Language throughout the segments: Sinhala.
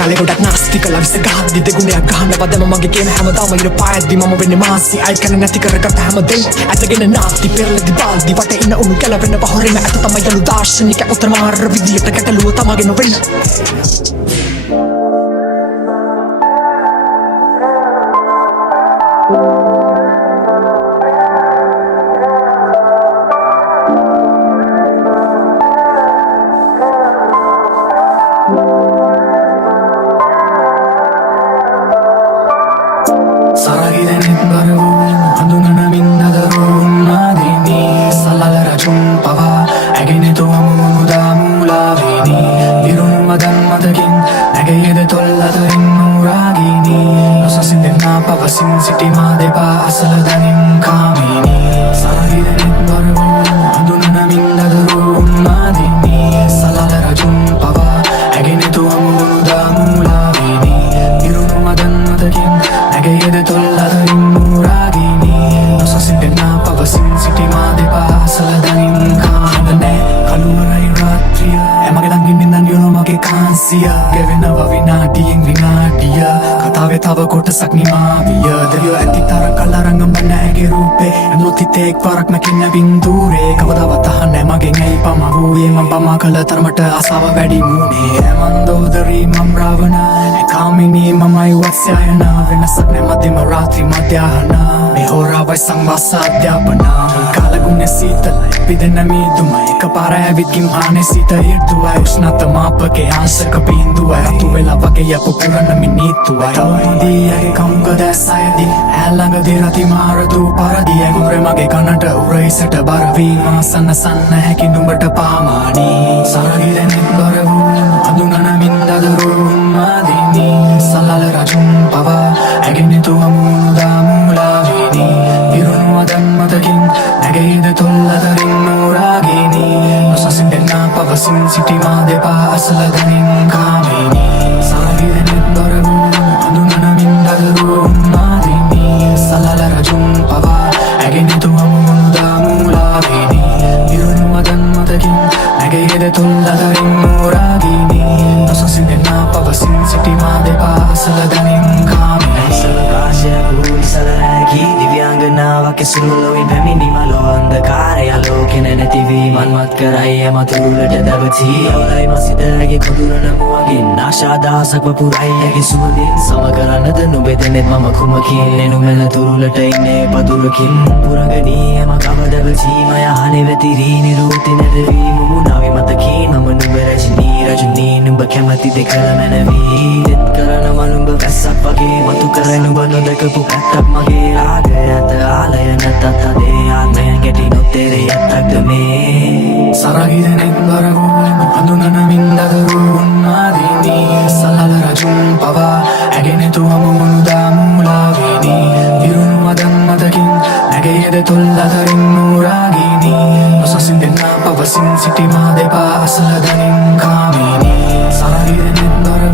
කාලේ ගොඩක් නාස්ති කළා විස ගහද්දි දෙගුණයක් ගහනවා දැන් මගේ කියන හැමදාම ඉර පායද්දි මම වෙන්නේ මාසි අයි කන නැති කරගත්ත හැමදේම ඇතගෙන නාස්ති පෙරලදි බාල්දි වටේ ඉන්න උණු කැලවෙන්න පහොරෙම ඇත තමයි යලු දාර්ශනික උත්තර මාර විදියට ගැටලුව තමගේ නොවෙන්න Saragidinit baru Andunanamin nadarun nadini Salala chumpava Aginitu amuda mulavini Birun madan madakin Nagayede tolladarin muragini Nosasindir na papasin siti madepa asaladanin kamini Saragidinit baru Andunanamin nadarun nadini Salala chumpava Aginitu amuda mulavini Birun madan madakin Nagayede tolladarin muragini Nosasindir na papasin siti madepa asaladanin kamini Kaluwaray ratriya Emage dangin bindan yun mage kansiya Gevenava vinadiyen vinadiya Katave tava kotasak ni maviya Devyo ඇති තරම් කලරංගම නැගේ රූපේ ඇඳුතිත් එක් වරක් මැකින්න බින්දුරේ කවදාවත් අහන්නේ මගෙන් ඇයි පමවුවේ මම පමා කළ තරමට ආසාව වැඩි මුනේ මන්දෝදරි මම රාවණ කාමිනී මමයි වත්සයන වෙනසක් නැ මැදිම රාත්‍රී මධ්‍යාහන මේ හොරාවයි සංවාස අධ්‍යාපන කාලගුණ සීතල පිදෙන මීදුමයි එකපාර ඇවිත් ගිම්හානේ සීත ඍතුවයි උෂ්ණත මාපකේ ආශක බින්දුවයි රතු වෙලා වගේ යපු පුරන මිනිත්තුවයි තවදියගේ කංග දැසයදී ඇල්ලඟදී රති මාරදු පරදිය ගුරේ මගේ කනට උරයිසට බරවීම සන්න සන්න හැකි නුඹට පාමානි සරගිරෙනෙත් බරවු අඳුනනමින් දදරුම් මාදිනි සලල රජුම් පවා ඇගෙනෙතු අමුණුදා මුලාවිනි පිරුණු අදන් මතකින් නැගෙයිද තොල්ලදරින් නෝරාගිනි නොසසින් දෙන්නා පවසින් සිටි මා දෙපා අසලදනින් කාමිනි සරගිරෙනෙත් බරවු අඳුනනමින් දදරුම් මාදිනි Salala rajum pava Aginitu amuda mulavini Irunu adan matakin Nagayede tolladarin muragini Nosasinena pavasin siti madepa saladanin kamini Salakasya puri salaragi Divyanganaavake sunulovi පැමිණි මලෝ අන්ධකාරය ආලෝකෙ නැතිවී මන්මත් කරයි එම තුරුලට දවති අවලයි මසිතගේ කොඳුරන මුවගින් ආශාදාසක් වපුරයි ඇගේ සුවඳින් සම කරන්නද නුඹෙදෙනෙත් මම කුමකින් එනුමෙල තුරුලට ඉන්නේ පදුරකින් පුරගනී එම කවදවති මය අහනේ වැතිරී නිරූති නැදවී මුමුණාවේ මතකින් මම නුඹ රජනී නුඹ කැමති දෙකල මැනවී දෙත් කරන මනුඹ වැස්සක් වගේ මතු කරයි නුඹ නොදකපු පැත්තක් මගේ රාගය ඇත ආලය නැතත් අදේ ආත්මයන් ගැටි නොතේරේ ඇත්තක්ද මේ Saragidinit baru Andunanamin dadarun nadini Salala rajum pava Aginitu amuda mulavini Birunu adan matakin Nagayede tolladarin muragini Nosasin denna pavasin siti madepa asaladanin kamini Saragidinit baru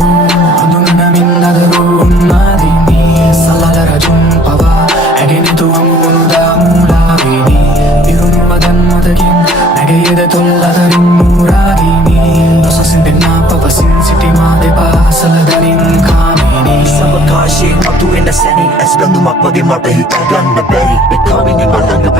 Andunanamin dadarun nadini Salala rajum pava Aginitu amuda mulavini Birunu adan matakin Nagayede tolladarin muragini Nosasin denna pavasin siti madepa asaladanin kamini Sabakashi, magtuwin na seni As lang dumakpag ay mapahitagan na bay Becoming in malang na